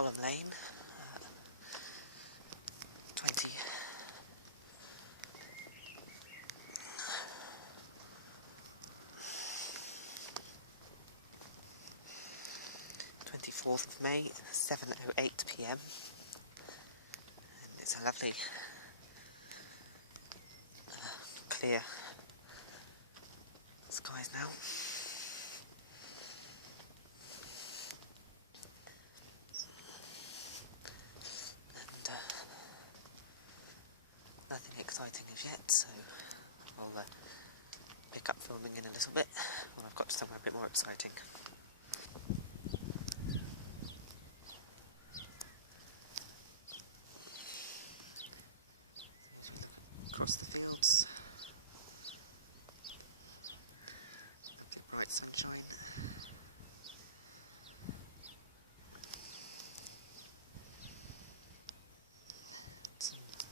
Column Lane, 24th of May, 7:08 PM. And it's a lovely, clear skies now. Nothing exciting as yet, so I'll pick up filming in a little bit when I've got to somewhere a bit more exciting. Across the fields, bright sunshine.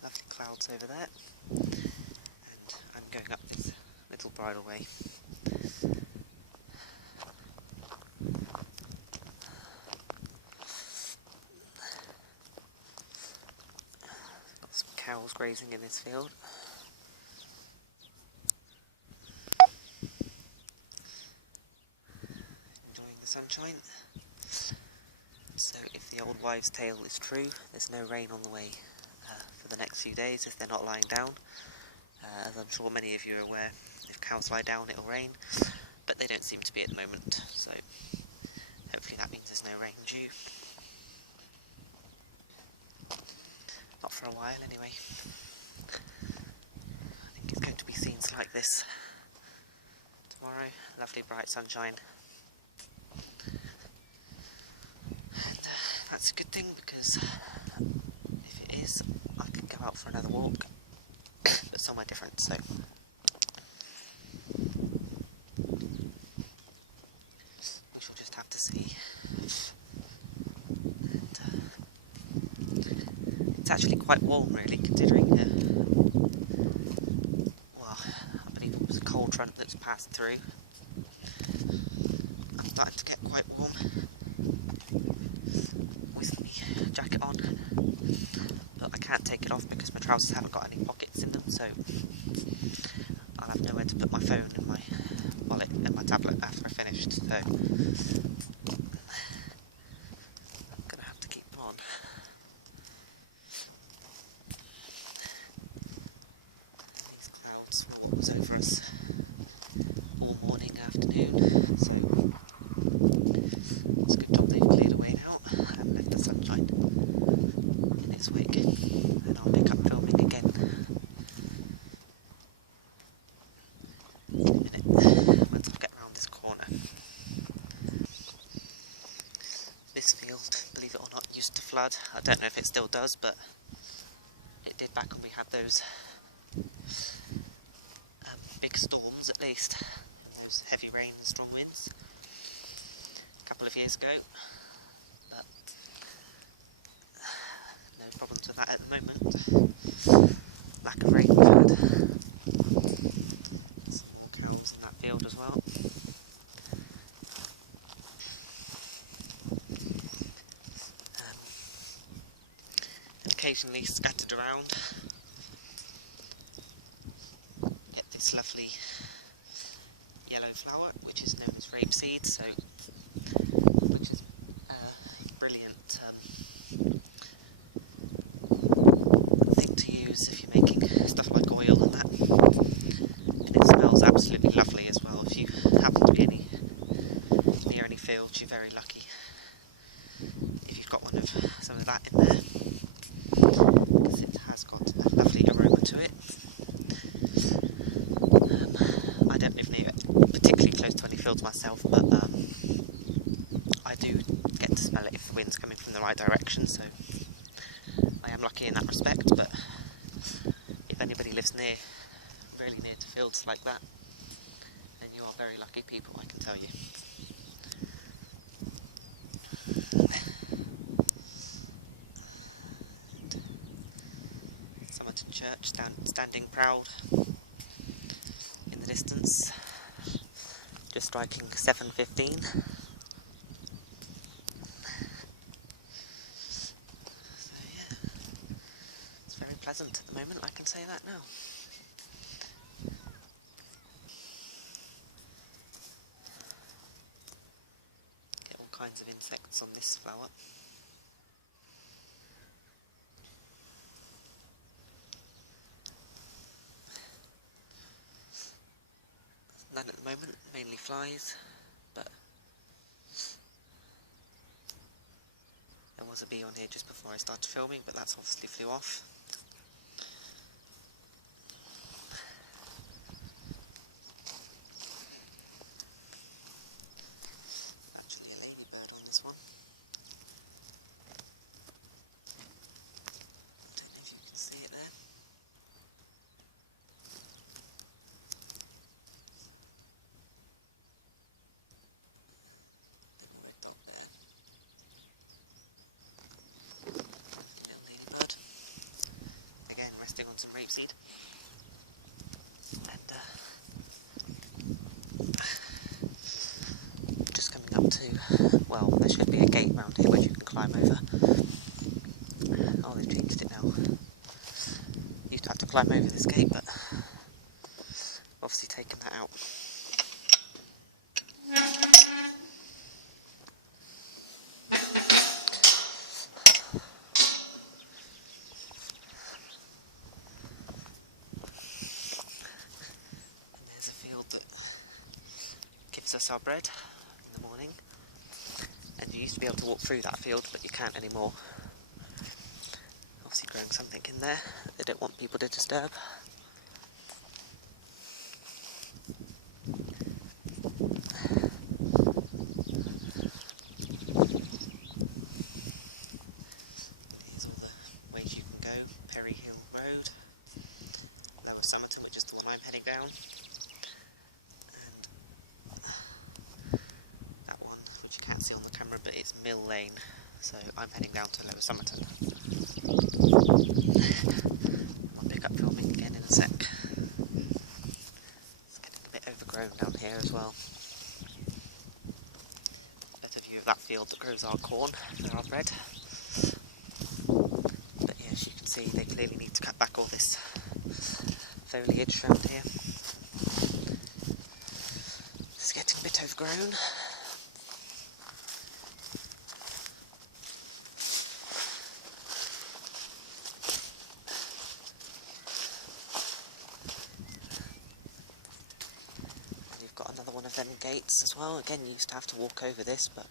Lovely clouds over there, and I'm going up this little bridle way. Got some cows grazing in this field. Enjoying the sunshine. So if the old wives' tale is true, there's no rain on the way for the next few days if they're not lying down. As I'm sure many of you are aware, if cows lie down it'll rain, but they don't seem to be at the moment, so hopefully that means there's no rain due. Not for a while anyway. I think it's going to be scenes like this tomorrow. Lovely bright sunshine. And that's a good thing, because if it is, I can go out for another walk, but somewhere different, so we shall just have to see. And it's actually quite warm really, considering well, I believe it was a cold front that's passed through. I'm starting to get quite warm with the jacket on, but I can't take it off because my trousers haven't got any pockets in them, so I'll have nowhere to put my phone and my wallet and my tablet after I finished, so I'm gonna have to keep them on. These clouds are what was over us all morning, afternoon, so it's a good job they've cleared away now and left the sunshine in its wake, and I'll pick up filming again in a minute once I get round this corner. This field, believe it or not, used to flood. I don't know if it still does, but it did back when we had those big storms, at least. Those heavy rains, strong winds, a couple of years ago, but no problems with that at the moment. Lack of rain we've had. Some more cows in that field as well. And occasionally scattered around, get this lovely yellow flower, which is known as rapeseed, so which is brilliant thing to use if you're making stuff like oil and that. And it smells absolutely lovely as well. If you happen to be near any fields, you're very lucky if you've got one of some of that in there, because it has got a lovely aroma to it. I don't live near particularly close to any fields myself, but I do get to smell it if the wind's coming from the right direction, so I am lucky in that respect. But if anybody lives really near to fields like that, then you are very lucky people, I can tell you. Somerton Church standing proud in the distance, just striking 7:15. hasn't at the moment, I can say that now. Get all kinds of insects on this flower. None at the moment, mainly flies, but there was a bee on here just before I started filming, but that's obviously flew off. Actually a ladybird on this one. I don't know if you can see it there. Little ladybird. Again, resting on some rapeseed. And just coming up to, well, there should be a gate round here which you can climb over. Oh, they've changed it now. Used to have to climb over this gate, but obviously taken that out. And there's a field that gives us our bread in the morning. And you used to be able to walk through that field, but you can't anymore. Obviously growing something in there they don't want people to disturb. Here's all the ways you can go. Perry Hill Road, Lower Somerton, which is the one I'm heading down. And that one, which you can't see on the camera, but it's Mill Lane, so I'm heading down to Lower Somerton. I'll pick up filming again in a sec. It's getting a bit overgrown down here as well. Better view of that field that grows our corn for our bread. But yeah, as you can see, they clearly need to cut back all this foliage around here. It's getting a bit overgrown. Got another one of them gates as well. Again, you used to have to walk over this, but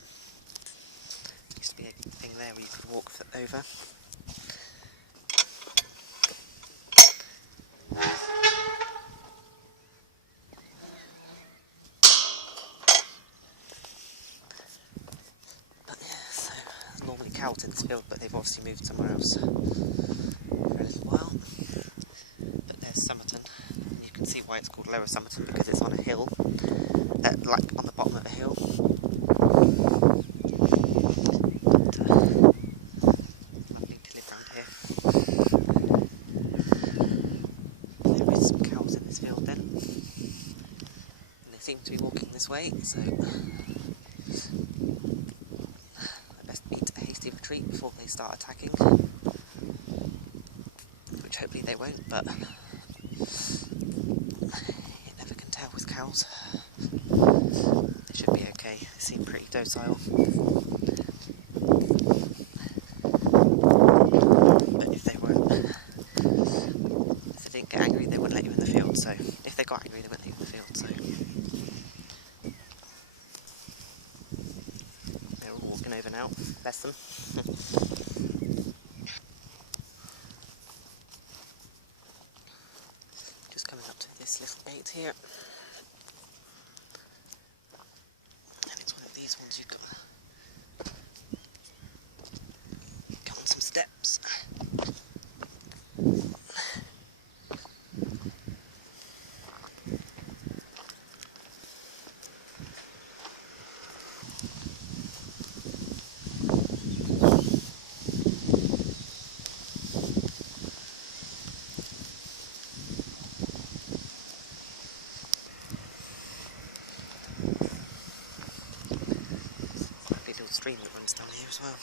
there used to be a thing there where you could walk over. But yeah, so there's normally cows in this field, but they've obviously moved somewhere else for a little while. But there's Somerton. You can see why it's called Lower Somerton, because it's on a hill. Like on the bottom of a hill. But, lovely to live around here. There is some cows in this field then. And they seem to be walking this way, so I best beat a hasty retreat before they start attacking. Which hopefully they won't, but you never can tell with cows. They should be okay, they seem pretty docile. But if they weren't, if they didn't get angry, they wouldn't let you in the field, so if they got angry, they wouldn't let you in the field, so they're all walking over now, bless them. Just coming up to this little gate here. These ones you've got to come on some steps. Stream that runs down here as well.